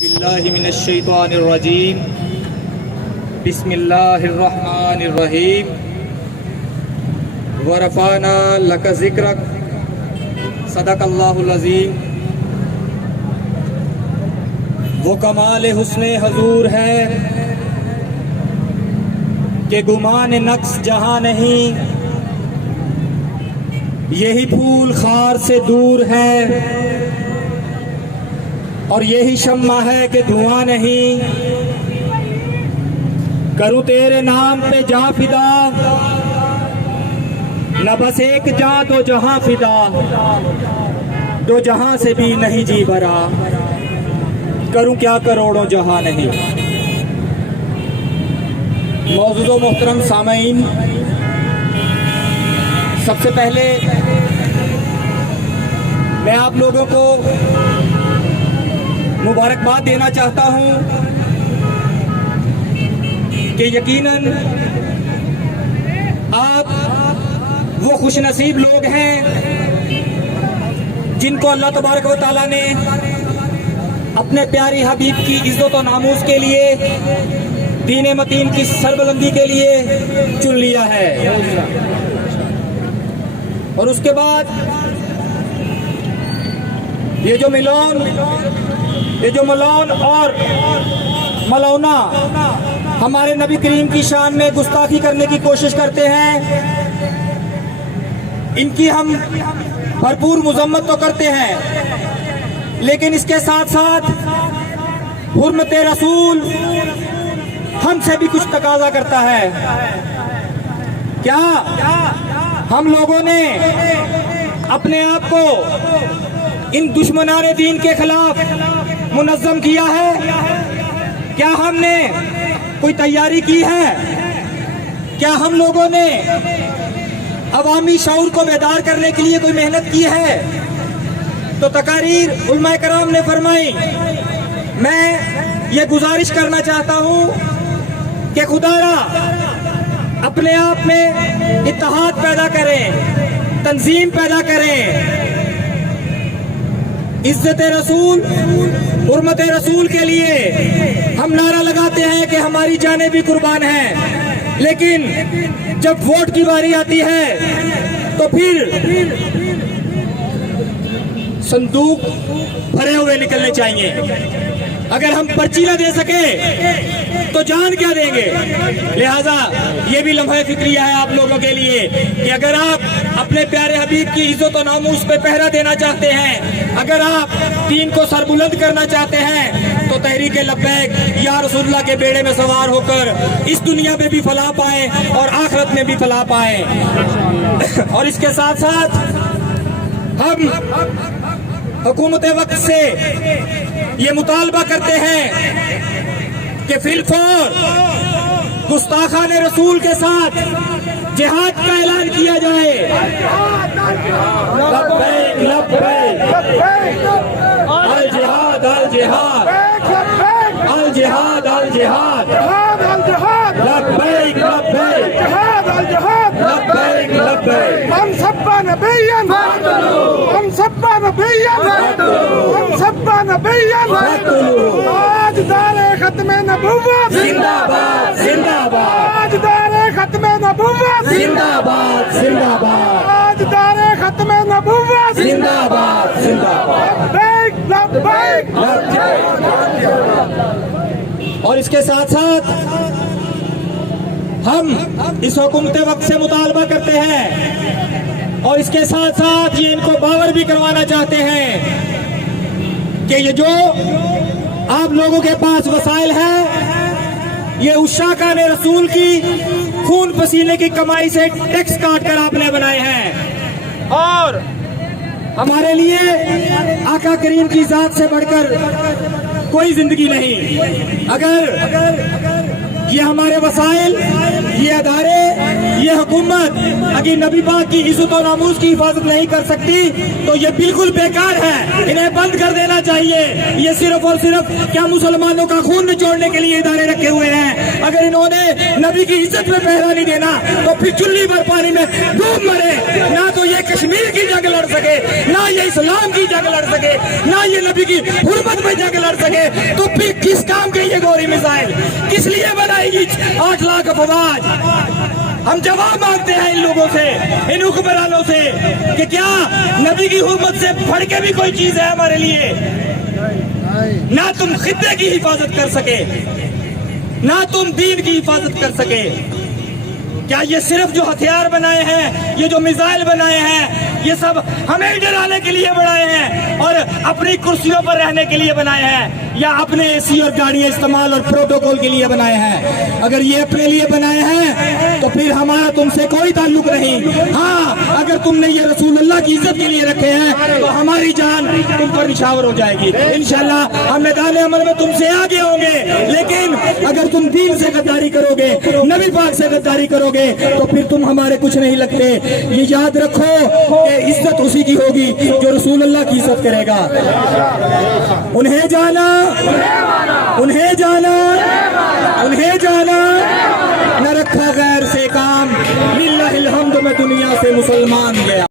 बिस्मिल्लाहिमिनश्शैतानिर्रजीम बिस्मिल्लाहिर्रहमानिर्रहीम वरफ़ाना लका ज़िक्रक सदक़ल्लाहुल अज़ीम। वो कमाल हुस्ने हजूर है कि गुमान नक्स जहाँ नहीं, यही फूल खार से दूर है और यही शम्मा है कि धुआं नहीं। करूं तेरे नाम पे जा फिदा, न बस एक जा दो जहां फिदा, दो जहां से भी नहीं जी भरा, करूं क्या करोड़ों जहां नहीं। मौजूद मोहतरम सामईन, सबसे पहले मैं आप लोगों को मुबारकबाद देना चाहता हूं कि यकीनन आप वो खुशनसीब लोग हैं जिनको अल्लाह तबारक व तआला ने अपने प्यारे हबीब की इज्जत और नामूस के लिए, दीन मतीन की सरबुलंदी के लिए चुन लिया है। और उसके बाद ये जो मलौन और मलौना हमारे नबी करीम की शान में गुस्ताखी करने की कोशिश करते हैं, इनकी हम भरपूर मुजम्मत तो करते हैं, लेकिन इसके साथ साथ हुर्मत रसूल हमसे भी कुछ तकाजा करता है। क्या हम लोगों ने अपने आप को इन दुश्मनाने दीन के खिलाफ मुनज़्ज़म किया है? क्या हमने कोई तैयारी की है? क्या हम लोगों ने अवामी शऊर को बेदार करने के लिए कोई मेहनत की है? तो तकारीर उलमाए कराम ने फरमाई। मैं ये गुजारिश करना चाहता हूँ कि खुदारा अपने आप में इत्तेहाद पैदा करें, तंजीम पैदा करें। इज्जत रसूल, हुर्मत रसूल के लिए हम नारा लगाते हैं कि हमारी जानें भी कुर्बान हैं, लेकिन जब वोट की बारी आती है तो फिर संदूक भरे हुए निकलने चाहिए। अगर हम पर्ची न दे सके तो जान क्या देंगे? लिहाजा ये भी लम्हा फिक्रिया है आप लोगों के लिए कि अगर आप अपने प्यारे हबीब की इज्जत और नामूस पे पहरा देना चाहते हैं, अगर आप दीन को सरबुलंद करना चाहते हैं, तो तहरीक लब्बैक या रसूलुल्लाह के बेड़े में सवार होकर इस दुनिया में भी फलाह पाए और आखिरत में भी फलाह पाए। और इसके साथ साथ हम हुकूमत वक्त से ये मुतालबा करते हैं कि फिलफौर गुस्ताखाने रसूल के साथ जिहाद का ऐलान किया जाए। लब्बैक लब्बैक अल जिहाद अल जिहाद अल जिहाद अल जिहाद लब्बैक लब्बैक लब्बैक लब्बैक। हम सब्बा नबिय्यन हम सब्बा नबिय्यन हम सब्बा नबिय्यन। आज दारे खत्मे नबुव्वत जिंदाबाद जिंदाबाद, आज दारे खत्मे नबुव्वत जिंदाबाद जिंदाबाद, आज दारे खत्मे नबुव्वत जिंदाबाद जिंदाबाद। लब्बैक लब्बैक। और इसके साथ साथ हम इस हुकूमत वक्त से मुतालबा करते हैं और इसके साथ साथ ये इनको बावर भी करवाना चाहते हैं कि ये जो आप लोगों के पास वसाइल है, ये उस शाकाने रसूल की खून पसीने की कमाई से टैक्स काट कर आपने बनाए हैं। और हमारे लिए आका करीम की जात से बढ़कर कोई जिंदगी नहीं। अगर ये हमारे वसाइल, ये अदारे, ये हुकूमत अगर नबी पाक की इज्जत और नामूस की हिफाजत नहीं कर सकती तो ये बिल्कुल बेकार है, इन्हें बंद कर देना चाहिए। ये सिर्फ और सिर्फ क्या मुसलमानों का खून निचोड़ने के लिए इदारे रखे हुए हैं। अगर इन्होंने नबी की इज्जत में पहरा नहीं देना तो फिर चुल्ली पर पानी में डूब मरे। ना तो ये कश्मीर की जंग लड़ सके, ना ये इस्लाम की जंग लड़ सके, ना ये नबी की हुर्मत में जंग लड़ सके, तो फिर किस काम के ये गोरी मिसाइल किस लिए बनाएगी 8 लाख अफवाज? हम जवाब मांगते हैं इन लोगों से, इन हुक्मरानों से कि क्या नबी की हुर्मत से बढ़ के भी कोई चीज है हमारे लिए? ना तुम खित्ते की हिफाजत कर सके, ना तुम दीन की हिफाजत कर सके। क्या ये सिर्फ जो हथियार बनाए हैं, ये जो मिसाइल बनाए हैं, ये सब हमें डराने के लिए बनाए हैं और अपनी कुर्सियों पर रहने के लिए बनाए हैं, या अपने एसी और गाड़ियां इस्तेमाल और प्रोटोकॉल के लिए बनाए हैं? अगर ये अपने लिए बनाए हैं तो फिर हमारा तुमसे कोई ताल्लुक नहीं। हाँ, अगर तुमने ये रसूल अल्लाह की इज्जत के लिए रखे हैं तो हमारी जान तुम पर निछावर हो जाएगी। इंशाल्लाह हम मैदान अमल में तुमसे आगे होंगे, लेकिन अगर तुम दीन से गद्दारी करोगे, नबी पाक से गद्दारी करोगे, तो फिर तुम हमारे कुछ नहीं लगते। ये याद रखो कि इज्जत उसी की होगी जो रसूल अल्लाह की इज्जत करेगा। उन्हें जाना, उन्हें जाना, उन्हें जाना, न रखा गैर से काम, लिल्लाहिल हम्द में दुनिया से मुसलमान गया।